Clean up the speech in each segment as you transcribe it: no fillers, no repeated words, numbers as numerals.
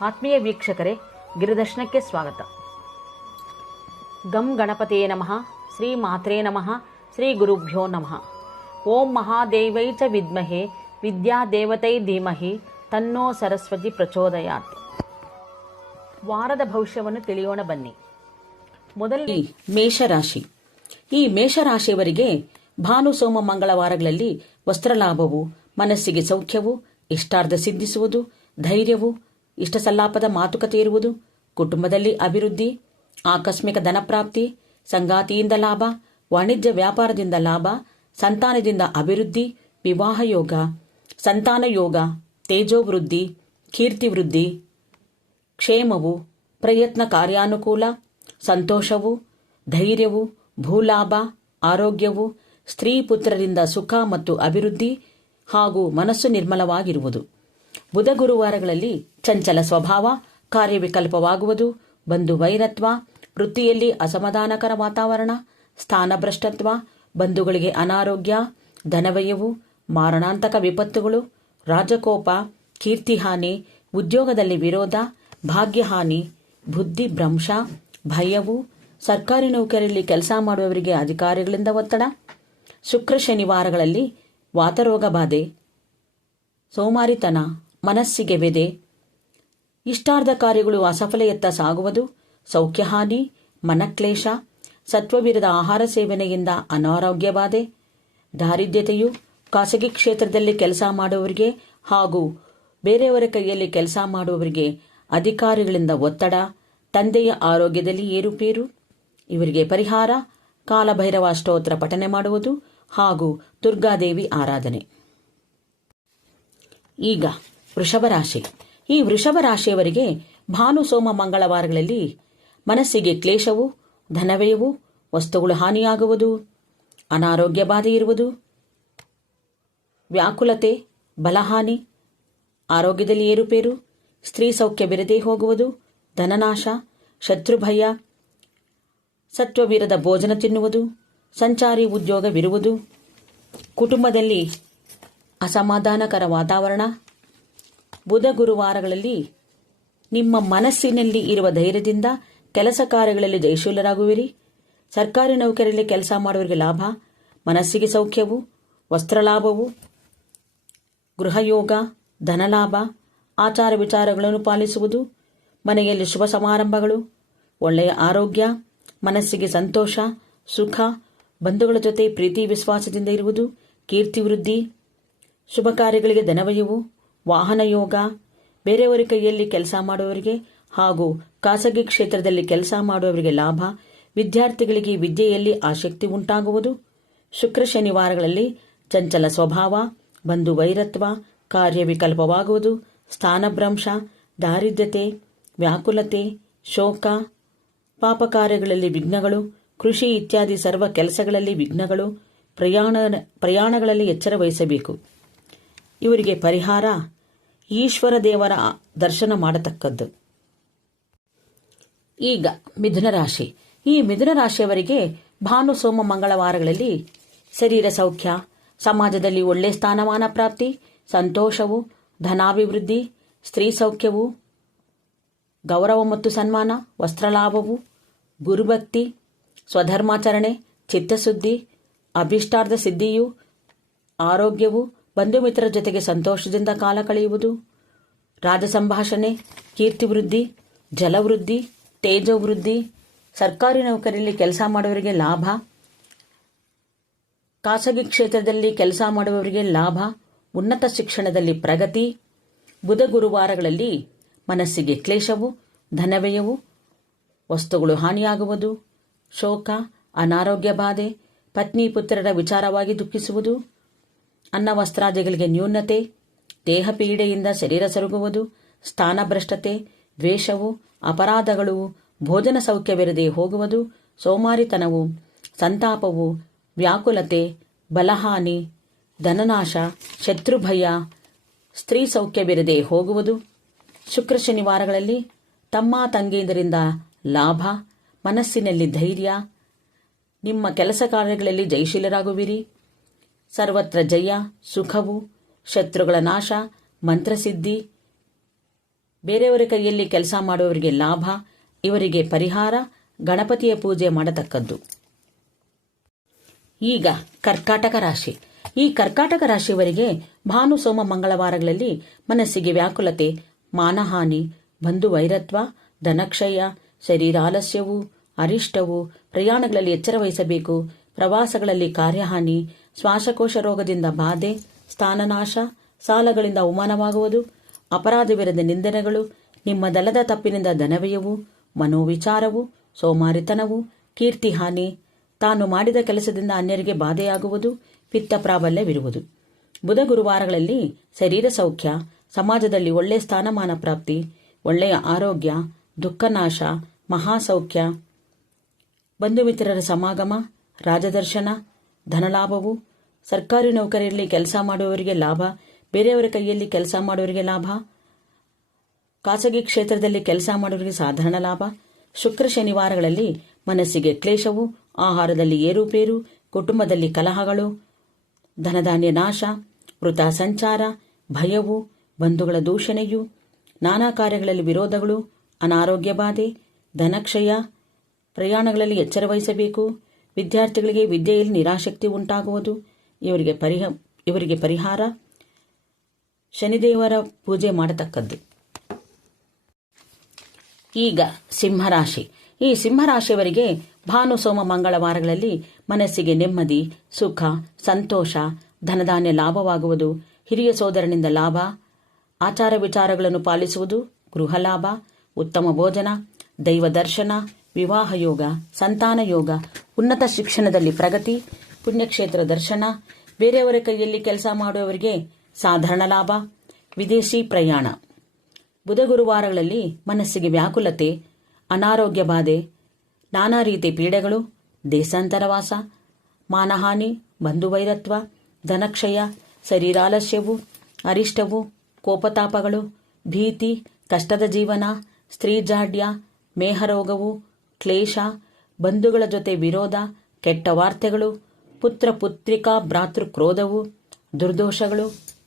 ಆತ್ಮೀಯ ವೀಕ್ಷಕರೇ, ಗಿರಿದರ್ಶನಕ್ಕೆ ಸ್ವಾಗತ. ಗಂ ಗಣಪತಿಯೇ ನಮಃ, ಶ್ರೀ ಮಾತ್ರೇ ನಮಃ, ಶ್ರೀ ಗುರುಭ್ಯೋ ನಮಃ. ಓಂ ಮಹಾದೇವೈ ಚ ವಿದ್ಮಹೇ ವಿದ್ಯಾದೇವತೈ ಧೀಮಹಿ ತನ್ನೋ ಸರಸ್ವತಿ ಪ್ರಚೋದಯಾತ್. ವಾರದ ಭವಿಷ್ಯವನ್ನು ತಿಳಿಯೋಣ ಬನ್ನಿ. ಮೊದಲನೇ ಮೇಷರಾಶಿ. ಈ ಮೇಷರಾಶಿಯವರಿಗೆ ಭಾನು ಸೋಮ ಮಂಗಳವಾರಗಳಲ್ಲಿ ವಸ್ತ್ರಲಾಭವು, ಮನಸ್ಸಿಗೆ ಸೌಖ್ಯವು, ಇಷ್ಟಾರ್ಥ ಸಿದ್ಧಿಸುವುದು, ಧೈರ್ಯವು, ಇಷ್ಟ ಸಲ್ಲಾಪದ ಮಾತುಕತೆ ಇರುವುದು, ಕುಟುಂಬದಲ್ಲಿ ಅಭಿವೃದ್ಧಿ, ಆಕಸ್ಮಿಕ ಧನಪ್ರಾಪ್ತಿ, ಸಂಗಾತಿಯಿಂದ ಲಾಭ, ವಾಣಿಜ್ಯ ವ್ಯಾಪಾರದಿಂದ ಲಾಭ, ಸಂತಾನದಿಂದ ಅಭಿವೃದ್ಧಿ, ವಿವಾಹ ಯೋಗ, ಸಂತಾನ ಯೋಗ, ತೇಜೋವೃದ್ಧಿ, ಕೀರ್ತಿವೃದ್ಧಿ, ಕ್ಷೇಮವು, ಪ್ರಯತ್ನ ಕಾರ್ಯಾನುಕೂಲ, ಸಂತೋಷವು, ಧೈರ್ಯವು, ಭೂಲಾಭ, ಆರೋಗ್ಯವು, ಸ್ತ್ರೀ ಪುತ್ರರಿಂದ ಸುಖ ಮತ್ತು ಅಭಿವೃದ್ಧಿ ಹಾಗೂ ಮನಸ್ಸು ನಿರ್ಮಲವಾಗಿರುವುದು. ಬುಧ ಗುರುವಾರಗಳಲ್ಲಿ ಚಂಚಲ ಸ್ವಭಾವ, ಕಾರ್ಯವಿಕಲ್ಪವಾಗುವುದು, ಬಂಧು ವೈರತ್ವ, ವೃತ್ತಿಯಲ್ಲಿ ಅಸಮಾಧಾನಕರ ವಾತಾವರಣ, ಸ್ಥಾನಭ್ರಷ್ಟತ್ವ, ಬಂಧುಗಳಿಗೆ ಅನಾರೋಗ್ಯ, ಧನವ್ಯಯವು, ಮಾರಣಾಂತಕ ವಿಪತ್ತುಗಳು, ರಾಜಕೋಪ, ಕೀರ್ತಿಹಾನಿ, ಉದ್ಯೋಗದಲ್ಲಿ ವಿರೋಧ, ಭಾಗ್ಯಹಾನಿ, ಬುದ್ಧಿಭ್ರಂಶ, ಭಯವು, ಸರ್ಕಾರಿ ನೌಕರಿಯಲ್ಲಿ ಕೆಲಸ ಮಾಡುವವರಿಗೆ ಅಧಿಕಾರಿಗಳಿಂದ ಒತ್ತಡ, ಶುಕ್ರ ಶನಿವಾರಗಳಲ್ಲಿ ವಾತರೋಗ ಬಾಧೆ, ಸೋಮಾರಿತನ, ಮನಸ್ಸಿಗೆ ವ್ಯದೆ, ಇಷ್ಟಾರ್ಧ ಕಾರ್ಯಗಳು ಅಸಫಲೆಯತ್ತ ಸಾಗುವುದು, ಸೌಖ್ಯಹಾನಿ, ಮನಕ್ಲೇಶ, ಸತ್ವವಿರದ ಆಹಾರ ಸೇವನೆಯಿಂದ ಅನಾರೋಗ್ಯ ಬಾಧೆ, ದಾರಿದ್ರ್ಯತೆಯು, ಖಾಸಗಿ ಕ್ಷೇತ್ರದಲ್ಲಿ ಕೆಲಸ ಮಾಡುವವರಿಗೆ ಹಾಗೂ ಬೇರೆಯವರ ಕೈಯಲ್ಲಿ ಕೆಲಸ ಮಾಡುವವರಿಗೆ ಅಧಿಕಾರಿಗಳಿಂದ ಒತ್ತಡ, ತಂದೆಯ ಆರೋಗ್ಯದಲ್ಲಿ ಏರುಪೇರು. ಇವರಿಗೆ ಪರಿಹಾರ ಕಾಲಭೈರವ ಸ್ತೋತ್ರ ಪಠನೆ ಮಾಡುವುದು ಹಾಗೂ ದುರ್ಗಾದೇವಿ ಆರಾಧನೆ. ಈಗ ವೃಷಭ ರಾಶಿ. ಈ ವೃಷಭ ರಾಶಿಯವರಿಗೆ ಭಾನು ಸೋಮ ಮಂಗಳವಾರಗಳಲ್ಲಿ ಮನಸ್ಸಿಗೆ ಕ್ಲೇಶವು, ಧನವ್ಯಯವು, ವಸ್ತುಗಳು ಹಾನಿಯಾಗುವುದು, ಅನಾರೋಗ್ಯ ಬಾಧೆ ಇರುವುದು, ವ್ಯಾಕುಲತೆ, ಬಲಹಾನಿ, ಆರೋಗ್ಯದಲ್ಲಿ ಏರುಪೇರು, ಸ್ತ್ರೀ ಸೌಖ್ಯ ಬಿರದೇ ಹೋಗುವುದು, ಧನನಾಶ, ಶತ್ರುಭಯ, ಸತ್ವವಿರದ ಭೋಜನ ತಿನ್ನುವುದು, ಸಂಚಾರಿ ಉದ್ಯೋಗವಿರುವುದು, ಕುಟುಂಬದಲ್ಲಿ ಅಸಮಾಧಾನಕರ ವಾತಾವರಣ. ಬುಧ ಗುರುವಾರಗಳಲ್ಲಿ ನಿಮ್ಮ ಮನಸ್ಸಿನಲ್ಲಿ ಇರುವ ಧೈರ್ಯದಿಂದ ಕೆಲಸ ಕಾರ್ಯಗಳಲ್ಲಿ ಜಯಶೀಲರಾಗುವಿರಿ. ಸರ್ಕಾರಿ ನೌಕರಿಯಲ್ಲಿ ಕೆಲಸ ಮಾಡುವವರಿಗೆ ಲಾಭ, ಮನಸ್ಸಿಗೆ ಸೌಖ್ಯವು, ವಸ್ತ್ರಲಾಭವು, ಗೃಹಯೋಗ, ಧನಲಾಭ, ಆಚಾರ ವಿಚಾರಗಳನ್ನು ಪಾಲಿಸುವುದು, ಮನೆಯಲ್ಲಿ ಶುಭ ಸಮಾರಂಭಗಳು, ಒಳ್ಳೆಯ ಆರೋಗ್ಯ, ಮನಸ್ಸಿಗೆ ಸಂತೋಷ, ಸುಖ, ಬಂಧುಗಳ ಜೊತೆ ಪ್ರೀತಿ ವಿಶ್ವಾಸದಿಂದ ಇರುವುದು, ಕೀರ್ತಿವೃದ್ಧಿ, ಶುಭ ಕಾರ್ಯಗಳಿಗೆ ಧನವ್ಯಯವು, ವಾಹನ ಯೋಗ, ಬೇರೆಯವರ ಕೈಯಲ್ಲಿ ಕೆಲಸ ಮಾಡುವವರಿಗೆ ಹಾಗೂ ಖಾಸಗಿ ಕ್ಷೇತ್ರದಲ್ಲಿ ಕೆಲಸ ಮಾಡುವವರಿಗೆ ಲಾಭ, ವಿದ್ಯಾರ್ಥಿಗಳಿಗೆ ವಿದ್ಯೆಯಲ್ಲಿ ಆಸಕ್ತಿ ಉಂಟಾಗುವುದು. ಶುಕ್ರ ಶನಿವಾರಗಳಲ್ಲಿ ಚಂಚಲ ಸ್ವಭಾವ, ಬಂಧು ವೈರತ್ವ, ಕಾರ್ಯವಿಕಲ್ಪವಾಗುವುದು, ಸ್ಥಾನಭ್ರಂಶ, ದಾರಿದ್ರ್ಯತೆ, ವ್ಯಾಕುಲತೆ, ಶೋಕ, ಪಾಪ ಕಾರ್ಯಗಳಲ್ಲಿ ವಿಘ್ನಗಳು, ಕೃಷಿ ಇತ್ಯಾದಿ ಸರ್ವ ಕೆಲಸಗಳಲ್ಲಿ ವಿಘ್ನಗಳು, ಪ್ರಯಾಣಗಳಲ್ಲಿ ಎಚ್ಚರ ವಹಿಸಬೇಕು. ಇವರಿಗೆ ಪರಿಹಾರ ಈಶ್ವರ ದೇವರ ದರ್ಶನ ಮಾಡತಕ್ಕದ್ದು. ಈಗ ಮಿಥುನ ರಾಶಿ. ಈ ಮಿಥುನ ರಾಶಿಯವರಿಗೆ ಭಾನು ಸೋಮ ಮಂಗಳವಾರಗಳಲ್ಲಿ ಶರೀರ ಸೌಖ್ಯ, ಸಮಾಜದಲ್ಲಿ ಒಳ್ಳೆಯ ಸ್ಥಾನಮಾನ ಪ್ರಾಪ್ತಿ, ಸಂತೋಷವು, ಧನಾಭಿವೃದ್ಧಿ, ಸ್ತ್ರೀ ಸೌಖ್ಯವು, ಗೌರವ ಮತ್ತು ಸನ್ಮಾನ, ವಸ್ತ್ರಲಾಭವು, ಗುರುಭಕ್ತಿ, ಸ್ವಧರ್ಮಾಚರಣೆ, ಚಿತ್ತಶುದ್ಧಿ, ಅಭಿಷ್ಟಾರ್ಥ ಸಿದ್ಧಿಯು, ಆರೋಗ್ಯವು, ಬಂಧು ಮಿತ್ರರ ಜೊತೆಗೆ ಸಂತೋಷದಿಂದ ಕಾಲ ಕಳೆಯುವುದು, ರಾಜ ಸಂಭಾಷಣೆ, ಕೀರ್ತಿವೃದ್ಧಿ, ಜಲವೃದ್ಧಿ, ತೇಜೋವೃದ್ಧಿ, ಸರ್ಕಾರಿ ನೌಕರಿಯಲ್ಲಿ ಕೆಲಸ ಮಾಡುವವರಿಗೆ ಲಾಭ, ಖಾಸಗಿ ಕ್ಷೇತ್ರದಲ್ಲಿ ಕೆಲಸ ಮಾಡುವವರಿಗೆ ಲಾಭ, ಉನ್ನತ ಶಿಕ್ಷಣದಲ್ಲಿ ಪ್ರಗತಿ. ಬುಧ ಗುರುವಾರಗಳಲ್ಲಿ ಮನಸ್ಸಿಗೆ ಕ್ಲೇಶವು, ಧನವ್ಯಯವು, ವಸ್ತುಗಳು ಹಾನಿಯಾಗುವುದು, ಶೋಕ, ಅನಾರೋಗ್ಯ ಬಾಧೆ, ಪತ್ನಿ ಪುತ್ರರ ವಿಚಾರವಾಗಿ ದುಃಖಿಸುವುದು, ಅನ್ನ ವಸ್ತ್ರಾದಿಗಳಿಗೆ ನ್ಯೂನತೆ, ದೇಹ ಪೀಡೆಯಿಂದ ಶರೀರ ಸೊರಗುವುದು, ಸ್ಥಾನಭ್ರಷ್ಟತೆ, ದ್ವೇಷವು, ಅಪರಾಧಗಳು, ಭೋಜನ ಸೌಖ್ಯವಿರದೆ ಹೋಗುವುದು, ಸೋಮಾರಿತನವು, ಸಂತಾಪವು, ವ್ಯಾಕುಲತೆ, ಬಲಹಾನಿ, ಧನನಾಶ, ಶತ್ರುಭಯ, ಸ್ತ್ರೀ ಸೌಖ್ಯವಿರದೆ ಹೋಗುವುದು. ಶುಕ್ರ ಶನಿವಾರಗಳಲ್ಲಿ ತಮ್ಮ ತಂಗಿಯಂದರಿಂದ ಲಾಭ, ಮನಸ್ಸಿನಲ್ಲಿ ಧೈರ್ಯ, ನಿಮ್ಮ ಕೆಲಸ ಕಾರ್ಯಗಳಲ್ಲಿ ಜಯಶೀಲರಾಗುವಿರಿ. ಸರ್ವತ್ರ ಜಯ, ಸುಖವು, ಶತ್ರುಗಳ ನಾಶ, ಮಂತ್ರಸಿದ್ಧಿ, ಬೇರೆಯವರ ಕೈಯಲ್ಲಿ ಕೆಲಸ ಮಾಡುವವರಿಗೆ ಲಾಭ, ಇವರಿಗೆ ಪರಿಹಾರ, ಗಣಪತಿಯ ಪೂಜೆ ಮಾಡತಕ್ಕದ್ದು. ಈಗ ಕರ್ಕಾಟಕ ರಾಶಿ. ಈ ಕರ್ಕಾಟಕ ರಾಶಿಯವರಿಗೆ ಭಾನು ಸೋಮ ಮಂಗಳವಾರಗಳಲ್ಲಿ ಮನಸ್ಸಿಗೆ ವ್ಯಾಕುಲತೆ, ಮಾನಹಾನಿ, ಬಂಧು ವೈರತ್ವ, ಧನಕ್ಷಯ, ಶರೀರಾಲಸ್ಯವು, ಅರಿಷ್ಟವು, ಪ್ರಯಾಣಗಳಲ್ಲಿ ಎಚ್ಚರ ವಹಿಸಬೇಕು, ಪ್ರವಾಸಗಳಲ್ಲಿ ಕಾರ್ಯಹಾನಿ, ಶ್ವಾಸಕೋಶ ರೋಗದಿಂದ ಬಾಧೆ, ಸ್ಥಾನನಾಶ, ಸಾಲಗಳಿಂದ ಅವಮಾನವಾಗುವುದು, ಅಪರಾಧ ವಿರುದ್ಧ ನಿಂದನೆಗಳು, ನಿಮ್ಮದಲ್ಲದ ತಪ್ಪಿನಿಂದ ಧನವ್ಯಯವು, ಮನೋವಿಚಾರವು, ಸೋಮಾರಿತನವು, ಕೀರ್ತಿಹಾನಿ, ತಾನು ಮಾಡಿದ ಕೆಲಸದಿಂದ ಅನ್ಯರಿಗೆ ಬಾಧೆಯಾಗುವುದು, ಪಿತ್ತ ಪ್ರಾಬಲ್ಯವಿರುವುದು. ಬುಧ ಗುರುವಾರಗಳಲ್ಲಿ ಶರೀರ ಸೌಖ್ಯ, ಸಮಾಜದಲ್ಲಿ ಒಳ್ಳೆಯ ಸ್ಥಾನಮಾನ ಪ್ರಾಪ್ತಿ, ಒಳ್ಳೆಯ ಆರೋಗ್ಯ, ದುಃಖನಾಶ, ಮಹಾಸೌಖ್ಯ, ಬಂಧು ಮಿತ್ರರ ಸಮಾಗಮ, ರಾಜದರ್ಶನ, ಧನಲಾಭವು, ಸರ್ಕಾರಿ ನೌಕರಿಯಲ್ಲಿ ಕೆಲಸ ಮಾಡುವವರಿಗೆ ಲಾಭ, ಬೇರೆಯವರ ಕೈಯಲ್ಲಿ ಕೆಲಸ ಮಾಡುವವರಿಗೆ ಲಾಭ, ಖಾಸಗಿ ಕ್ಷೇತ್ರದಲ್ಲಿ ಕೆಲಸ ಮಾಡುವವರಿಗೆ ಸಾಧಾರಣ ಲಾಭ. ಶುಕ್ರ ಶನಿವಾರಗಳಲ್ಲಿ ಮನಸ್ಸಿಗೆ ಕ್ಲೇಶವು, ಆಹಾರದಲ್ಲಿ ಏರುಪೇರು, ಕುಟುಂಬದಲ್ಲಿ ಕಲಹಗಳು, ಧನಧಾನ್ಯ ನಾಶ, ವೃಥಾ ಸಂಚಾರ, ಭಯವು, ಬಂಧುಗಳ ದೂಷಣೆಯು, ನಾನಾ ಕಾರ್ಯಗಳಲ್ಲಿ ವಿರೋಧಗಳು, ಅನಾರೋಗ್ಯ ಬಾಧೆ, ಧನಕ್ಷಯ, ಪ್ರಯಾಣಗಳಲ್ಲಿ ಎಚ್ಚರ ವಹಿಸಬೇಕು, ವಿದ್ಯಾರ್ಥಿಗಳಿಗೆ ವಿದ್ಯೆಯಲ್ಲಿ ನಿರಾಸಕ್ತಿ ಉಂಟಾಗುವುದು, ಇವರಿಗೆ ಪರಿಹಾರ ಶನಿದೇವರ ಪೂಜೆ ಮಾಡತಕ್ಕದ್ದು. ಈಗ ಸಿಂಹರಾಶಿ. ಈ ಸಿಂಹರಾಶಿಯವರಿಗೆ ಭಾನು ಸೋಮ ಮಂಗಳವಾರಗಳಲ್ಲಿ ಮನಸ್ಸಿಗೆ ನೆಮ್ಮದಿ, ಸುಖ, ಸಂತೋಷ, ಧನಧಾನ್ಯ ಲಾಭವಾಗುವುದು, ಹಿರಿಯ ಸೋದರನಿಂದ ಲಾಭ, ಆಚಾರ ವಿಚಾರಗಳನ್ನು ಪಾಲಿಸುವುದು, ಗೃಹ ಲಾಭ, ಉತ್ತಮ ಭೋಜನ, ದೈವ ದರ್ಶನ, ವಿವಾಹ ಯೋಗ, ಸಂತಾನ ಯೋಗ, ಉನ್ನತ ಶಿಕ್ಷಣದಲ್ಲಿ ಪ್ರಗತಿ, ಪುಣ್ಯಕ್ಷೇತ್ರ ದರ್ಶನ, ಬೇರೆಯವರ ಕೈಯಲ್ಲಿ ಕೆಲಸ ಮಾಡುವವರಿಗೆ ಸಾಧಾರಣ ಲಾಭ, ವಿದೇಶಿ ಪ್ರಯಾಣ. ಬುಧ ಗುರುವಾರಗಳಲ್ಲಿ ಮನಸ್ಸಿಗೆ ವ್ಯಾಕುಲತೆ, ಅನಾರೋಗ್ಯ ಬಾಧೆ, ನಾನಾ ರೀತಿ ಪೀಡೆಗಳು, ದೇಶಾಂತರವಾಸ, ಮಾನಹಾನಿ, ಬಂಧುವೈರತ್ವ, ಧನಕ್ಷಯ, ಶರೀರಾಲಸ್ಯವು, ಅರಿಷ್ಟವು, ಕೋಪತಾಪಗಳು, ಭೀತಿ, ಕಷ್ಟದ ಜೀವನ, ಸ್ತ್ರೀ ಜಾಡ್ಯ, ಮೇಹರೋಗವು, ಕ್ಲೇಶ, ಬಂಧುಗಳ ಜೊತೆ ವಿರೋಧ, ಕೆಟ್ಟ ವಾರ್ತೆಗಳು, ಪುತ್ರ ಪುತ್ರಿಕಾ ಭ್ರಾತೃಕ್ರೋಧವು, ದುರ್ದೋಷಗಳು,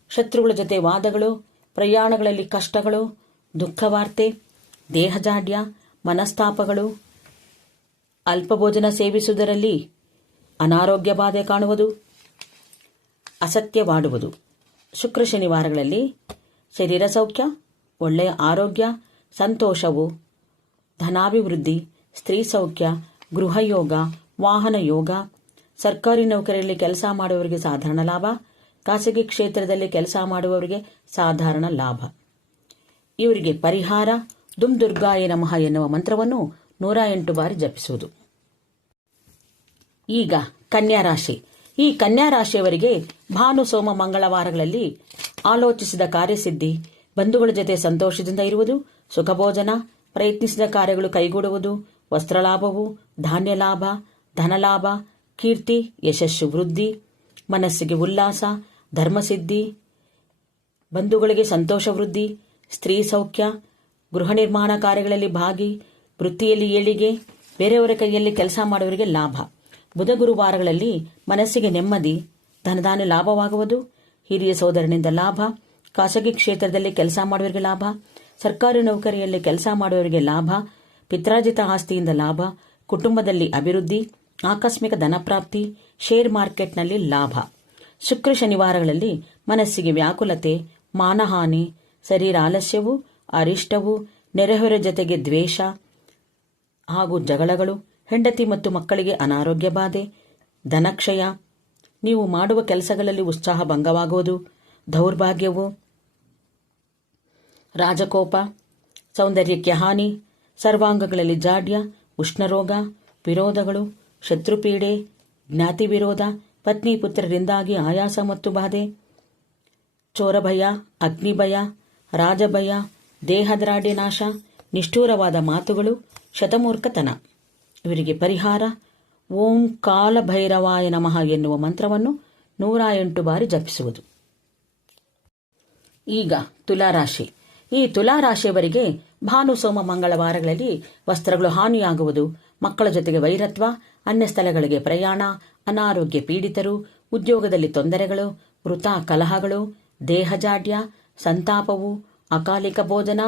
ಶತ್ರುಗಳ ಜೊತೆ ವಾದಗಳು, ಪ್ರಯಾಣಗಳಲ್ಲಿ ಕಷ್ಟಗಳು, ದುಃಖವಾರ್ತೆ, ದೇಹಜಾಡ್ಯ, ಮನಸ್ತಾಪಗಳು, ಅಲ್ಪಭೋಜನ ಸೇವಿಸುವುದರಲ್ಲಿ ಅನಾರೋಗ್ಯ ಬಾಧೆ ಕಾಣುವುದು, ಅಸತ್ಯವಾಡುವುದು. ಶುಕ್ರ ಶನಿವಾರಗಳಲ್ಲಿ ಶರೀರ ಸೌಖ್ಯ, ಒಳ್ಳೆಯ ಆರೋಗ್ಯ, ಸಂತೋಷವು, ಧನಾಭಿವೃದ್ಧಿ, ಸ್ತ್ರೀ ಸೌಖ್ಯ, ಗೃಹಯೋಗ, ವಾಹನ ಯೋಗ, ಸರ್ಕಾರಿ ನೌಕರಿಯಲ್ಲಿ ಕೆಲಸ ಮಾಡುವವರಿಗೆ ಸಾಧಾರಣ ಲಾಭ, ಖಾಸಗಿ ಕ್ಷೇತ್ರದಲ್ಲಿ ಕೆಲಸ ಮಾಡುವವರಿಗೆ ಸಾಧಾರಣ ಲಾಭ. ಇವರಿಗೆ ಪರಿಹಾರ ದುಮ್ ದುರ್ಗಾಯ ನಮಃ ಎನ್ನುವ ಮಂತ್ರವನ್ನು 108 ಬಾರಿ ಜಪಿಸುವುದು. ಈಗ ಕನ್ಯಾ ರಾಶಿ. ಈ ಕನ್ಯಾ ರಾಶಿಯವರಿಗೆ ಭಾನು ಸೋಮ ಮಂಗಳವಾರಗಳಲ್ಲಿ ಆಲೋಚಿಸಿದ ಕಾರ್ಯಸಿದ್ಧಿ, ಬಂಧುಗಳ ಜೊತೆ ಸಂತೋಷದಿಂದ ಇರುವುದು, ಸುಖಭೋಜನ, ಪ್ರಯತ್ನಿಸಿದ ಕಾರ್ಯಗಳು ಕೈಗೂಡುವುದು, ವಸ್ತ್ರಲಾಭವು, ಧಾನ್ಯ ಲಾಭ, ಧನಲಾಭ, ಕೀರ್ತಿ, ಯಶಸ್ಸು ವೃದ್ಧಿ, ಮನಸ್ಸಿಗೆ ಉಲ್ಲಾಸ, ಧರ್ಮಸಿದ್ಧಿ, ಬಂಧುಗಳಿಗೆ ಸಂತೋಷ ವೃದ್ಧಿ, ಸ್ತ್ರೀ ಸೌಖ್ಯ, ಗೃಹ ನಿರ್ಮಾಣ ಕಾರ್ಯಗಳಲ್ಲಿ ಭಾಗಿ, ವೃತ್ತಿಯಲ್ಲಿ ಏಳಿಗೆ, ಬೇರೆಯವರ ಕೈಯಲ್ಲಿ ಕೆಲಸ ಮಾಡುವವರಿಗೆ ಲಾಭ. ಬುಧ ಗುರುವಾರಗಳಲ್ಲಿ ಮನಸ್ಸಿಗೆ ನೆಮ್ಮದಿ, ಧನಧಾನ್ಯ ಲಾಭವಾಗುವುದು, ಹಿರಿಯ ಸೋದರನಿಂದ ಲಾಭ, ಖಾಸಗಿ ಕ್ಷೇತ್ರದಲ್ಲಿ ಕೆಲಸ ಮಾಡುವವರಿಗೆ ಲಾಭ, ಸರ್ಕಾರಿ ನೌಕರಿಯಲ್ಲಿ ಕೆಲಸ ಮಾಡುವವರಿಗೆ ಲಾಭ, ಪಿತ್ರಾರ್ಜಿತ ಆಸ್ತಿಯಿಂದ ಲಾಭ, ಕುಟುಂಬದಲ್ಲಿ ಅಭಿವೃದ್ಧಿ, ಆಕಸ್ಮಿಕ ಧನಪ್ರಾಪ್ತಿ, ಶೇರ್ ಮಾರ್ಕೆಟ್ನಲ್ಲಿ ಲಾಭ. ಶುಕ್ರ ಶನಿವಾರಗಳಲ್ಲಿ ಮನಸ್ಸಿಗೆ ವ್ಯಾಕುಲತೆ, ಮಾನಹಾನಿ, ಶರೀರ ಆಲಸ್ಯವು, ಅರಿಷ್ಟವು, ನೆರೆಹೊರೆ ಜೊತೆಗೆ ದ್ವೇಷ ಹಾಗೂ ಜಗಳಗಳು, ಹೆಂಡತಿ ಮತ್ತು ಮಕ್ಕಳಿಗೆ ಅನಾರೋಗ್ಯ ಬಾಧೆ, ಧನಕ್ಷಯ, ನೀವು ಮಾಡುವ ಕೆಲಸಗಳಲ್ಲಿ ಉತ್ಸಾಹ ಭಂಗವಾಗುವುದು, ದೌರ್ಭಾಗ್ಯವು, ರಾಜಕೋಪ, ಸೌಂದರ್ಯಕ್ಕೆ ಹಾನಿ, ಸರ್ವಾಂಗಗಳಲ್ಲಿ ಜಾಡ್ಯ, ಉಷ್ಣರೋಗ, ವಿರೋಧಗಳು, ಶತ್ರುಪೀಡೆ, ಜ್ಞಾತಿ ವಿರೋಧ, ಪತ್ನಿ ಪುತ್ರರಿಂದಾಗಿ ಆಯಾಸ ಮತ್ತು ಬಾಧೆ, ಚೋರಭಯ, ಅಗ್ನಿಭಯ, ರಾಜಭಯ, ದೇಹದ್ರಾಡ್ಯ ನಾಶ, ನಿಷ್ಠೂರವಾದ ಮಾತುಗಳು, ಶತಮೂರ್ಖತನ. ಇವರಿಗೆ ಪರಿಹಾರ ಓಂ ಕಾಲಭೈರವಾಯ ನಮಃ ಎನ್ನುವ ಮಂತ್ರವನ್ನು 108 ಬಾರಿ ಜಪಿಸುವುದು. ಈಗ ತುಲಾರಾಶಿ. ಈ ತುಲಾರಾಶಿಯವರಿಗೆ ಭಾನು ಸೋಮ ಮಂಗಳವಾರಗಳಲ್ಲಿ ವಸ್ತ್ರಗಳು ಹಾನಿಯಾಗುವುದು, ಮಕ್ಕಳ ಜೊತೆಗೆ ವೈರತ್ವ, ಅನ್ಯ ಸ್ಥಳಗಳಿಗೆ ಪ್ರಯಾಣ, ಅನಾರೋಗ್ಯ ಪೀಡಿತರು, ಉದ್ಯೋಗದಲ್ಲಿ ತೊಂದರೆಗಳು, ವೃಥಾ ಕಲಹಗಳು, ದೇಹಜಾಡ್ಯ, ಸಂತಾಪವು, ಅಕಾಲಿಕ ಭೋಜನ,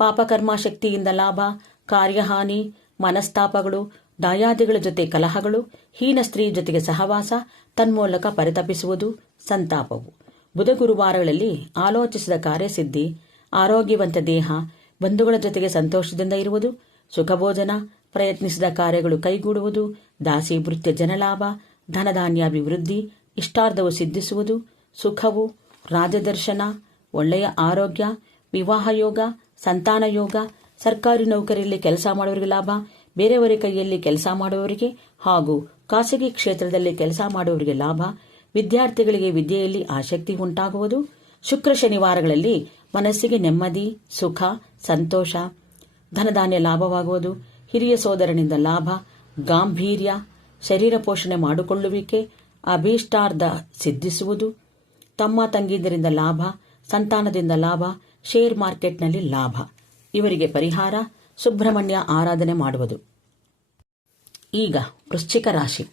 ಪಾಪಕರ್ಮ ಶಕ್ತಿಯಿಂದ ಲಾಭ, ಕಾರ್ಯಹಾನಿ, ಮನಸ್ತಾಪಗಳು, ದಾಯಾದಿಗಳ ಜೊತೆ ಕಲಹಗಳು, ಹೀನ ಸ್ತ್ರೀ ಜೊತೆಗೆ ಸಹವಾಸ, ತನ್ಮೂಲಕ ಪರಿತಪಿಸುವುದು, ಸಂತಾಪವು. ಬುಧ ಗುರುವಾರಗಳಲ್ಲಿ ಆಲೋಚಿಸಿದ ಕಾರ್ಯಸಿದ್ಧಿ, ಆರೋಗ್ಯವಂತ ದೇಹ, ಬಂಧುಗಳ ಜೊತೆಗೆ ಸಂತೋಷದಿಂದ ಇರುವುದು, ಸುಖಭೋಜನ, ಪ್ರಯತ್ನಿಸಿದ ಕಾರ್ಯಗಳು ಕೈಗೂಡುವುದು, ದಾಸಿ ವೃತ್ಯ ಜನಲಾಭ, ಧನಧಾನ್ಯಾಭಿವೃದ್ಧಿ, ಇಷ್ಟಾರ್ಥವು ಸಿದ್ಧಿಸುವುದು, ಸುಖವು, ರಾಜದರ್ಶನ, ಒಳ್ಳೆಯ ಆರೋಗ್ಯ, ವಿವಾಹ ಯೋಗ, ಸಂತಾನ ಯೋಗ, ಸರ್ಕಾರಿ ನೌಕರಿಯಲ್ಲಿ ಕೆಲಸ ಮಾಡುವವರಿಗೆ ಲಾಭ, ಬೇರೆಯವರ ಕೈಯಲ್ಲಿ ಕೆಲಸ ಮಾಡುವವರಿಗೆ ಹಾಗೂ ಖಾಸಗಿ ಕ್ಷೇತ್ರದಲ್ಲಿ ಕೆಲಸ ಮಾಡುವವರಿಗೆ ಲಾಭ, ವಿದ್ಯಾರ್ಥಿಗಳಿಗೆ ವಿದ್ಯೆಯಲ್ಲಿ ಆಸಕ್ತಿ ಉಂಟಾಗುವುದು, ಶುಕ್ರ ಶನಿವಾರಗಳಲ್ಲಿ ಮನಸ್ಸಿಗೆ ನೆಮ್ಮದಿ, ಸುಖ, ಸಂತೋಷ, ಧನಧಾನ್ಯ ಲಾಭವಾಗುವುದು, ಹಿರಿಯ ಸೋದರನಿಂದ ಲಾಭ, ಗಾಂಭೀರ್ಯ, ಶರೀರ ಪೋಷಣೆ ಮಾಡಿಕೊಳ್ಳುವಿಕೆ, ಅಭೀಷ್ಟಾರ್ಥ ಸಿದ್ಧಿಸುವುದು, ತಮ್ಮ ತಂಗಿಯರಿಂದ ಲಾಭ, ಸಂತಾನದಿಂದ ಲಾಭ, ಶೇರ್ ಮಾರ್ಕೆಟ್ನಲ್ಲಿ ಲಾಭ. ಇವರಿಗೆ ಪರಿಹಾರ ಸುಬ್ರಹ್ಮಣ್ಯ ಆರಾಧನೆ ಮಾಡುವುದು. ಈಗ ವೃಶ್ಚಿಕ ರಾಶಿ.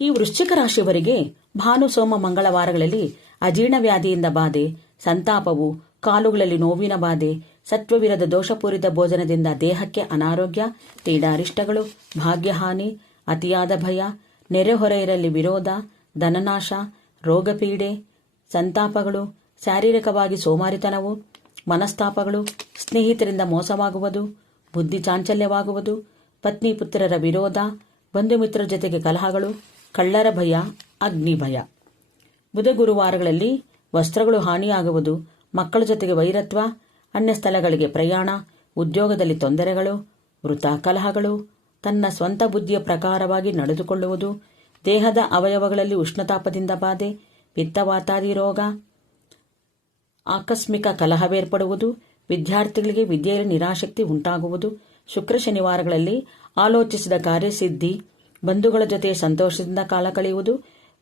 ಈ ವೃಶ್ಚಿಕ ರಾಶಿಯವರಿಗೆ ಭಾನು ಸೋಮ ಮಂಗಳವಾರಗಳಲ್ಲಿ ಅಜೀರ್ಣ ವ್ಯಾಧಿಯಿಂದ ಬಾಧೆ, ಸಂತಾಪವು, ಕಾಲುಗಳಲ್ಲಿ ನೋವಿನ ಬಾಧೆ, ಸತ್ವವಿರದ ದೋಷಪೂರಿತ ಭೋಜನದಿಂದ ದೇಹಕ್ಕೆ ಅನಾರೋಗ್ಯ, ಪೀಡಾರಿಷ್ಟಗಳು, ಭಾಗ್ಯಹಾನಿ, ಅತಿಯಾದ ಭಯ, ನೆರೆಹೊರೆಯರಲ್ಲಿ ವಿರೋಧ, ಧನನಾಶ, ರೋಗಪೀಡೆ, ಸಂತಾಪಗಳು, ಶಾರೀರಿಕವಾಗಿ ಸೋಮಾರಿತನವು, ಮನಸ್ತಾಪಗಳು, ಸ್ನೇಹಿತರಿಂದ ಮೋಸವಾಗುವುದು, ಬುದ್ಧಿ ಚಾಂಚಲ್ಯವಾಗುವುದು, ಪತ್ನಿ ಪುತ್ರರ ವಿರೋಧ, ಬಂಧು ಮಿತ್ರರ ಜೊತೆಗೆ ಕಲಹಗಳು, ಕಳ್ಳರ ಭಯ, ಅಗ್ನಿ ಭಯ. ಬುಧ ಗುರುವಾರಗಳಲ್ಲಿ ವಸ್ತ್ರಗಳು ಹಾನಿಯಾಗುವುದು, ಮಕ್ಕಳ ಜೊತೆಗೆ ವೈರತ್ವ, ಅನ್ಯ ಸ್ಥಳಗಳಿಗೆ ಪ್ರಯಾಣ, ಉದ್ಯೋಗದಲ್ಲಿ ತೊಂದರೆಗಳು, ವೃಥಾ ಕಲಹಗಳು, ತನ್ನ ಸ್ವಂತ ಬುದ್ಧಿಯ ಪ್ರಕಾರವಾಗಿ ನಡೆದುಕೊಳ್ಳುವುದು, ದೇಹದ ಅವಯವಗಳಲ್ಲಿ ಉಷ್ಣತಾಪದಿಂದ ಬಾಧೆ, ಪಿತ್ತವಾತಾದಿ ರೋಗ, ಆಕಸ್ಮಿಕ ಕಲಹವೇರ್ಪಡುವುದು, ವಿದ್ಯಾರ್ಥಿಗಳಿಗೆ ವಿದ್ಯೆಯಲ್ಲಿ ನಿರಾಸಕ್ತಿ ಉಂಟಾಗುವುದು, ಶುಕ್ರ ಶನಿವಾರಗಳಲ್ಲಿ ಆಲೋಚಿಸಿದ ಕಾರ್ಯಸಿದ್ಧಿ, ಬಂಧುಗಳ ಜೊತೆ ಸಂತೋಷದಿಂದ ಕಾಲ ಕಳೆಯುವುದು,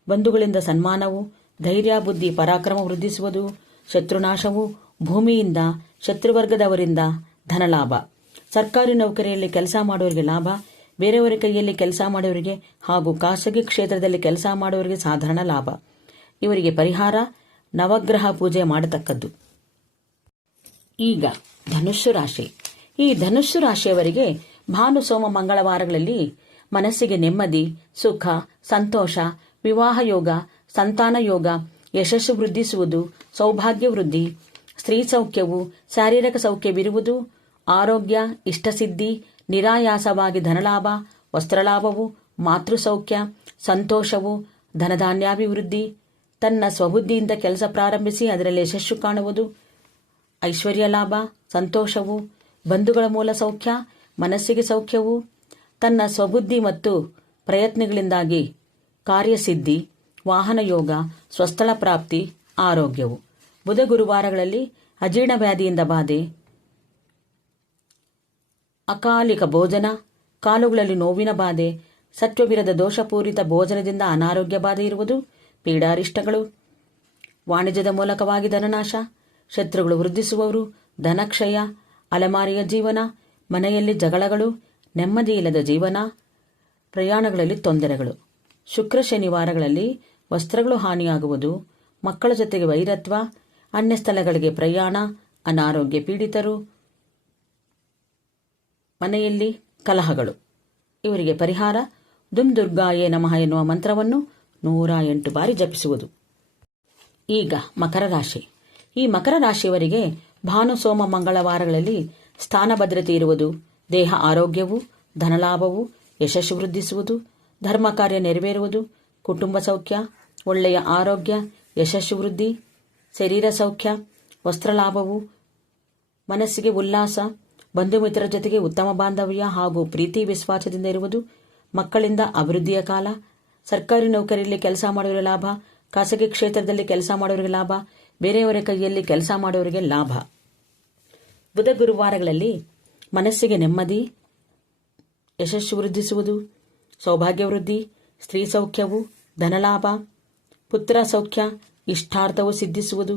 ಬಂಧುಗಳಿಂದ ಸನ್ಮಾನವು, ಧೈರ್ಯ ಬುದ್ಧಿ ಪರಾಕ್ರಮ ವೃದ್ಧಿಸುವುದು, ಶತ್ರುನಾಶವು, ಭೂಮಿಯಿಂದ ಶತ್ರುವರ್ಗದವರಿಂದ ಧನಲಾಭ, ಸರ್ಕಾರಿ ನೌಕರಿಯಲ್ಲಿ ಕೆಲಸ ಮಾಡುವವರಿಗೆ ಲಾಭ, ಬೇರೆಯವರ ಕೈಯಲ್ಲಿ ಕೆಲಸ ಮಾಡುವವರಿಗೆ ಹಾಗೂ ಖಾಸಗಿ ಕ್ಷೇತ್ರದಲ್ಲಿ ಕೆಲಸ ಮಾಡುವವರಿಗೆ ಸಾಧಾರಣ ಲಾಭ. ಇವರಿಗೆ ಪರಿಹಾರ ನವಗ್ರಹ ಪೂಜೆ ಮಾಡತಕ್ಕದ್ದು. ಈಗ ಧನುಸ್ಸು ರಾಶಿ. ಈ ಧನುಸ್ಸು ರಾಶಿಯವರಿಗೆ ಭಾನು ಸೋಮ ಮಂಗಳವಾರಗಳಲ್ಲಿ ಮನಸ್ಸಿಗೆ ನೆಮ್ಮದಿ, ಸುಖ, ಸಂತೋಷ, ವಿವಾಹ ಯೋಗ, ಸಂತಾನ ಯೋಗ, ಯಶಸ್ಸು ವೃದ್ಧಿಸುವುದು, ಸೌಭಾಗ್ಯ ವೃದ್ಧಿ, ಸ್ತ್ರೀ ಸೌಖ್ಯವು, ಶಾರೀರಿಕ ಸೌಖ್ಯವಿರುವುದು, ಆರೋಗ್ಯ, ಇಷ್ಟಸಿದ್ಧಿ, ನಿರಾಯಾಸವಾಗಿ ಧನಲಾಭ, ವಸ್ತ್ರಲಾಭವು, ಮಾತೃಸೌಖ್ಯ, ಸಂತೋಷವು, ಧನಧಾನ್ಯಾಭಿವೃದ್ಧಿ, ತನ್ನ ಸ್ವಬುದ್ಧಿಯಿಂದ ಕೆಲಸ ಪ್ರಾರಂಭಿಸಿ ಅದರಲ್ಲಿ ಯಶಸ್ಸು ಕಾಣುವುದು, ಐಶ್ವರ್ಯ ಲಾಭ, ಸಂತೋಷವು, ಬಂಧುಗಳ ಮೂಲ ಸೌಖ್ಯ, ಮನಸ್ಸಿಗೆ ಸೌಖ್ಯವು, ತನ್ನ ಸ್ವಬುದ್ಧಿ ಮತ್ತು ಪ್ರಯತ್ನಗಳಿಂದಾಗಿ ಕಾರ್ಯಸಿದ್ಧಿ, ವಾಹನ ಯೋಗ, ಸ್ವಸ್ಥಳ ಪ್ರಾಪ್ತಿ, ಆರೋಗ್ಯವು. ಬುಧ ಗುರುವಾರಗಳಲ್ಲಿ ಅಜೀರ್ಣ ವ್ಯಾಧಿಯಿಂದ ಬಾಧೆ, ಅಕಾಲಿಕ ಭೋಜನ, ಕಾಲುಗಳಲ್ಲಿ ನೋವಿನ ಬಾಧೆ, ಸತ್ವವಿರದ ದೋಷಪೂರಿತ ಭೋಜನದಿಂದ ಅನಾರೋಗ್ಯ ಬಾಧೆ ಇರುವುದು, ಪೀಡಾರಿಷ್ಟಗಳು, ವಾಣಿಜ್ಯದ ಮೂಲಕವಾಗಿ ಧನನಾಶ, ಶತ್ರುಗಳು ವೃದ್ಧಿಸುವವರು, ಧನಕ್ಷಯ, ಅಲೆಮಾರಿಯ ಜೀವನ, ಮನೆಯಲ್ಲಿ ಜಗಳಗಳು, ನೆಮ್ಮದಿಯಿಲ್ಲದ ಜೀವನ, ಪ್ರಯಾಣಗಳಲ್ಲಿ ತೊಂದರೆಗಳು. ಶುಕ್ರ ಶನಿವಾರಗಳಲ್ಲಿ ವಸ್ತ್ರಗಳು ಹಾನಿಯಾಗುವುದು, ಮಕ್ಕಳ ಜೊತೆಗೆ ವೈರತ್ವ, ಅನ್ಯ ಸ್ಥಳಗಳಿಗೆ ಪ್ರಯಾಣ, ಅನಾರೋಗ್ಯ ಪೀಡಿತರು, ಮನೆಯಲ್ಲಿ ಕಲಹಗಳು. ಇವರಿಗೆ ಪರಿಹಾರ ದುಮ್ ದುರ್ಗಾಯೇ ನಮಃ ಎನ್ನುವ ಮಂತ್ರವನ್ನು 108 ಬಾರಿ ಜಪಿಸುವುದು. ಈಗ ಮಕರ ರಾಶಿ. ಈ ಮಕರ ರಾಶಿಯವರಿಗೆ ಭಾನು ಸೋಮ ಮಂಗಳವಾರಗಳಲ್ಲಿ ಸ್ಥಾನ ಭದ್ರತೆ ಇರುವುದು, ದೇಹ ಆರೋಗ್ಯವು, ಧನಲಾಭವು, ಯಶಸ್ಸು ವೃದ್ಧಿಸುವುದು, ಧರ್ಮ ಕಾರ್ಯ ನೆರವೇರುವುದು, ಕುಟುಂಬ ಸೌಖ್ಯ, ಒಳ್ಳೆಯ ಆರೋಗ್ಯ, ಯಶಸ್ಸು ವೃದ್ಧಿ, ಶರೀರ ಸೌಖ್ಯ, ವಸ್ತ್ರಲಾಭವು, ಮನಸ್ಸಿಗೆ ಉಲ್ಲಾಸ, ಬಂಧು ಮಿತ್ರರ ಜೊತೆಗೆ ಉತ್ತಮ ಬಾಂಧವ್ಯ ಹಾಗೂ ಪ್ರೀತಿ ವಿಶ್ವಾಸದಿಂದ ಇರುವುದು, ಮಕ್ಕಳಿಂದ ಅಭಿವೃದ್ಧಿಯ ಕಾಲ, ಸರ್ಕಾರಿ ನೌಕರಿಯಲ್ಲಿ ಕೆಲಸ ಮಾಡುವವರಿಗೆ ಲಾಭ, ಖಾಸಗಿ ಕ್ಷೇತ್ರದಲ್ಲಿ ಕೆಲಸ ಮಾಡುವವರಿಗೆ ಲಾಭ, ಬೇರೆಯವರ ಕೈಯಲ್ಲಿ ಕೆಲಸ ಮಾಡುವವರಿಗೆ ಲಾಭ. ಬುಧ ಗುರುವಾರಗಳಲ್ಲಿ ಮನಸ್ಸಿಗೆ ನೆಮ್ಮದಿ, ಯಶಸ್ಸು ವೃದ್ಧಿಸುವುದು, ಸೌಭಾಗ್ಯ ವೃದ್ಧಿ, ಸ್ತ್ರೀ ಸೌಖ್ಯವು, ಧನಲಾಭ, ಪುತ್ರ ಸೌಖ್ಯ, ಇಷ್ಟಾರ್ಥವು ಸಿದ್ಧಿಸುವುದು,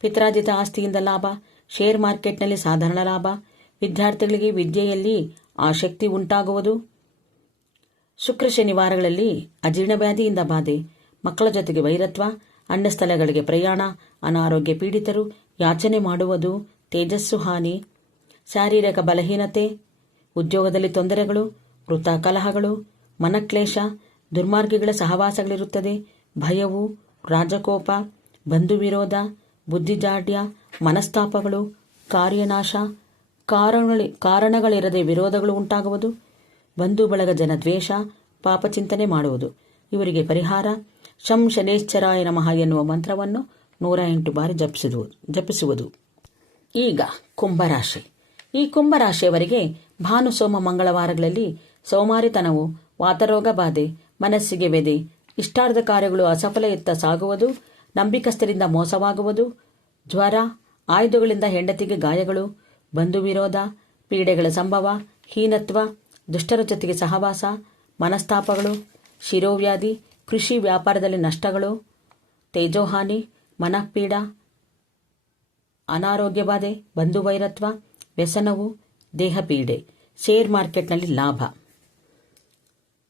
ಪಿತ್ರಾರ್ಜಿತ ಆಸ್ತಿಯಿಂದ ಲಾಭ, ಶೇರ್ ಮಾರ್ಕೆಟ್ನಲ್ಲಿ ಸಾಧಾರಣ ಲಾಭ, ವಿದ್ಯಾರ್ಥಿಗಳಿಗೆ ವಿದ್ಯೆಯಲ್ಲಿ ಆಸಕ್ತಿ ಉಂಟಾಗುವುದು. ಶುಕ್ರ ಶನಿವಾರಗಳಲ್ಲಿ ಅಜೀರ್ಣ ವ್ಯಾಧಿಯಿಂದ ಬಾಧೆ, ಮಕ್ಕಳ ಜೊತೆಗೆ ವೈರತ್ವ, ಅನ್ಯ ಸ್ಥಳಗಳಿಗೆ ಪ್ರಯಾಣ, ಅನಾರೋಗ್ಯ ಪೀಡಿತರು, ಯಾಚನೆ ಮಾಡುವುದು, ತೇಜಸ್ಸು ಹಾನಿ, ಶಾರೀರಿಕ ಬಲಹೀನತೆ, ಉದ್ಯೋಗದಲ್ಲಿ ತೊಂದರೆಗಳು, ವೃತ್ತ ಕಲಹಗಳು, ಮನಕ್ಲೇಶ, ದುರ್ಮಾರ್ಗಿಗಳ ಸಹವಾಸಗಳಿರುತ್ತದೆ. ಭಯವು, ರಾಜಕೋಪ, ಬಂಧು ವಿರೋಧ, ಬುದ್ಧಿಜಾಡ್ಯ, ಮನಸ್ತಾಪಗಳು, ಕಾರ್ಯನಾಶ, ಕಾರಣಗಳಿರದೆ ವಿರೋಧಗಳು ಉಂಟಾಗುವುದು. ಬಂಧು ಬಳಗ ಜನದ್ವೇಷ, ಪಾಪಚಿಂತನೆ ಮಾಡುವುದು. ಇವರಿಗೆ ಪರಿಹಾರ ಶಂ ಶನೇಶ್ಚರಾಯ ನಮಃ ಎನ್ನುವ ಮಂತ್ರವನ್ನು 108 ಬಾರಿ ಜಪಿಸುವುದು. ಈಗ ಕುಂಭರಾಶಿ. ಈ ಕುಂಭರಾಶಿಯವರಿಗೆ ಭಾನು ಸೋಮ ಮಂಗಳವಾರಗಳಲ್ಲಿ ಸೋಮಾರಿತನವು, ವಾತರೋಗ ಬಾಧೆ, ಮನಸ್ಸಿಗೆ ವ್ಯಧೆ, ಇಷ್ಟಾರ್ಥ ಕಾರ್ಯಗಳು ಅಸಫಲಯತ್ತ ಸಾಗುವುದು, ನಂಬಿಕಸ್ಥರಿಂದ ಮೋಸವಾಗುವುದು, ಜ್ವರ, ಆಯುಧಗಳಿಂದ ಹೆಂಡತಿಗೆ ಗಾಯಗಳು, ಬಂಧು ವಿರೋಧ, ಪೀಡೆಗಳ ಸಂಭವ, ಹೀನತ್ವ, ದುಷ್ಟರ ಜೊತೆಗೆ ಸಹವಾಸ, ಮನಸ್ತಾಪಗಳು, ಶಿರೋವ್ಯಾಧಿ, ಕೃಷಿ ವ್ಯಾಪಾರದಲ್ಲಿ ನಷ್ಟಗಳು, ತೇಜೋಹಾನಿ, ಮನಃಪೀಡ, ಅನಾರೋಗ್ಯ ಬಾಧೆ, ಬಂಧು ವೈರತ್ವ, ವ್ಯಸನವು, ದೇಹಪೀಡೆ, ಶೇರ್ ಮಾರ್ಕೆಟ್ನಲ್ಲಿ ಲಾಭ.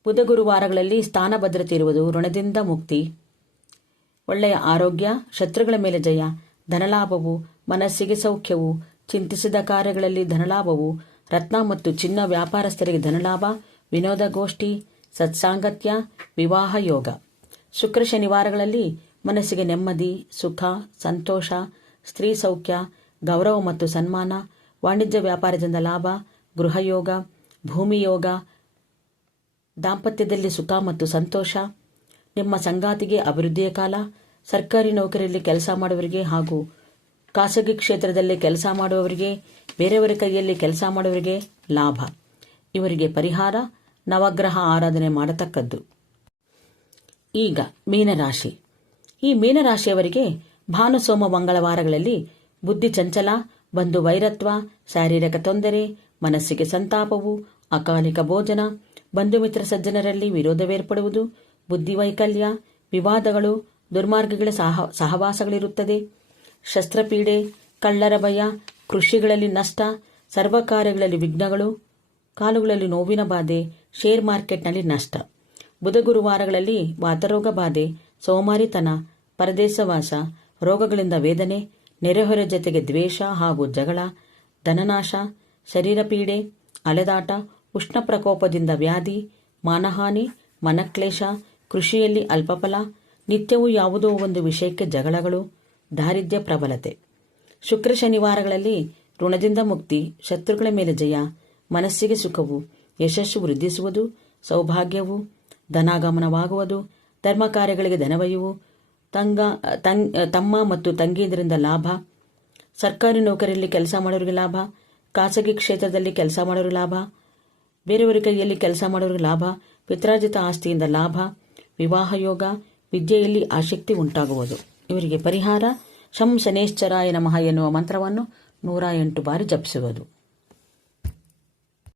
ಬುಧ ಗುರುವಾರಗಳಲ್ಲಿ ಸ್ಥಾನ ಭದ್ರತೆ ಇರುವುದು, ಋಣದಿಂದ ಮುಕ್ತಿ, ಒಳ್ಳೆಯ ಆರೋಗ್ಯ, ಶತ್ರುಗಳ ಮೇಲೆ ಜಯ, ಧನಲಾಭವು, ಮನಸ್ಸಿಗೆ ಸೌಖ್ಯವು, ಚಿಂತಿಸಿದ ಕಾರ್ಯಗಳಲ್ಲಿ ಧನಲಾಭವು, ರತ್ನ ಮತ್ತು ಚಿನ್ನ ವ್ಯಾಪಾರಸ್ಥರಿಗೆ ಧನಲಾಭ, ವಿನೋದಗೋಷ್ಠಿ, ಸತ್ಸಾಂಗತ್ಯ, ವಿವಾಹ ಯೋಗ. ಶುಕ್ರ ಶನಿವಾರಗಳಲ್ಲಿ ಮನಸ್ಸಿಗೆ ನೆಮ್ಮದಿ, ಸುಖ, ಸಂತೋಷ, ಸ್ತ್ರೀ ಸೌಖ್ಯ, ಗೌರವ ಮತ್ತು ಸನ್ಮಾನ, ವಾಣಿಜ್ಯ ವ್ಯಾಪಾರದಿಂದ ಲಾಭ, ಗೃಹಯೋಗ, ಭೂಮಿ ಯೋಗ, ದಾಂಪತ್ಯದಲ್ಲಿ ಸುಖ ಮತ್ತು ಸಂತೋಷ, ನಿಮ್ಮ ಸಂಗಾತಿಗೆ ಅಭಿವೃದ್ಧಿಯ ಕಾಲ, ಸರ್ಕಾರಿ ನೌಕರಿಯಲ್ಲಿ ಕೆಲಸ ಮಾಡುವವರಿಗೆ ಹಾಗೂ ಖಾಸಗಿ ಕ್ಷೇತ್ರದಲ್ಲಿ ಕೆಲಸ ಮಾಡುವವರಿಗೆ, ಬೇರೆಯವರ ಕೈಯಲ್ಲಿ ಕೆಲಸ ಮಾಡುವವರಿಗೆ ಲಾಭ. ಇವರಿಗೆ ಪರಿಹಾರ ನವಗ್ರಹ ಆರಾಧನೆ ಮಾಡತಕ್ಕದ್ದು. ಈಗ ಮೀನರಾಶಿ. ಈ ಮೀನರಾಶಿಯವರಿಗೆ ಭಾನು ಸೋಮ ಮಂಗಳವಾರಗಳಲ್ಲಿ ಬುದ್ಧಿ ಚಂಚಲ, ಬಂಧು ವೈರತ್ವ, ಶಾರೀರಿಕ ತೊಂದರೆ, ಮನಸ್ಸಿಗೆ ಸಂತಾಪವು, ಅಕಾಲಿಕ ಭೋಜನ, ಬಂಧು ಮಿತ್ರ ಸಜ್ಜನರಲ್ಲಿ ವಿರೋಧವೇರ್ಪಡುವುದು, ಬುದ್ಧಿವೈಕಲ್ಯ, ವಿವಾದಗಳು, ದುರ್ಮಾರ್ಗಗಳ ಸಹವಾಸಗಳಿರುತ್ತದೆ, ಶಸ್ತ್ರಪೀಡೆ, ಕಳ್ಳರ ಭಯ, ಕೃಷಿಗಳಲ್ಲಿ ನಷ್ಟ, ಸರ್ವ ಕಾರ್ಯಗಳಲ್ಲಿ ವಿಘ್ನಗಳು, ಕಾಲುಗಳಲ್ಲಿ ನೋವಿನ ಬಾಧೆ, ಶೇರ್ ಮಾರ್ಕೆಟ್ನಲ್ಲಿ ನಷ್ಟ. ಬುಧ ಗುರುವಾರಗಳಲ್ಲಿ ವಾತರೋಗ ಬಾಧೆ, ಸೋಮಾರಿತನ, ಪರದೇಶವಾಸ, ರೋಗಗಳಿಂದ ವೇದನೆ, ನೆರೆಹೊರೆ ಜೊತೆಗೆ ದ್ವೇಷ ಹಾಗೂ ಜಗಳ, ಧನನಾಶ, ಶರೀರ ಪೀಡೆ, ಅಲೆದಾಟ, ಉಷ್ಣ ಪ್ರಕೋಪದಿಂದ ವ್ಯಾಧಿ, ಮಾನಹಾನಿ, ಮನಕ್ಲೇಶ, ಕೃಷಿಯಲ್ಲಿ ಅಲ್ಪಫಲ, ನಿತ್ಯವೂ ಯಾವುದೋ ಒಂದು ವಿಷಯಕ್ಕೆ ಜಗಳಗಳು, ದಾರಿದ್ರ್ಯ ಪ್ರಬಲತೆ. ಶುಕ್ರ ಶನಿವಾರಗಳಲ್ಲಿ ಋಣದಿಂದ ಮುಕ್ತಿ, ಶತ್ರುಗಳ ಮೇಲೆ ಜಯ, ಮನಸ್ಸಿಗೆ ಸುಖವು, ಯಶಸ್ಸು ವೃದ್ಧಿಸುವುದು, ಸೌಭಾಗ್ಯವು, ಧನಾಗಮನವಾಗುವುದು, ಧರ್ಮ ಕಾರ್ಯಗಳಿಗೆ ಧನವಯುವು, ತಮ್ಮ ಮತ್ತು ತಂಗಿಯರಿಂದ ಲಾಭ, ಸರ್ಕಾರಿ ನೌಕರಿಯಲ್ಲಿ ಕೆಲಸ ಮಾಡೋರಿಗೆ ಲಾಭ, ಖಾಸಗಿ ಕ್ಷೇತ್ರದಲ್ಲಿ ಕೆಲಸ ಮಾಡೋರಿಗೆ ಲಾಭ, ಬೇರೆಯವರ ಕೈಯಲ್ಲಿ ಕೆಲಸ ಮಾಡೋರಿಗೆ ಲಾಭ, ಪಿತ್ರಾರ್ಜಿತ ಆಸ್ತಿಯಿಂದ ಲಾಭ, ವಿವಾಹ ಯೋಗ, ವಿದ್ಯೆಯಲ್ಲಿ ಆಸಕ್ತಿ ಉಂಟಾಗುವುದು. ಇವರಿಗೆ ಪರಿಹಾರ ಶಂ ಶನೇಶ್ಚರಾಯ ನಮಃ ಎನ್ನುವ ಮಂತ್ರವನ್ನು 108 ಬಾರಿ ಜಪಿಸುವುದು.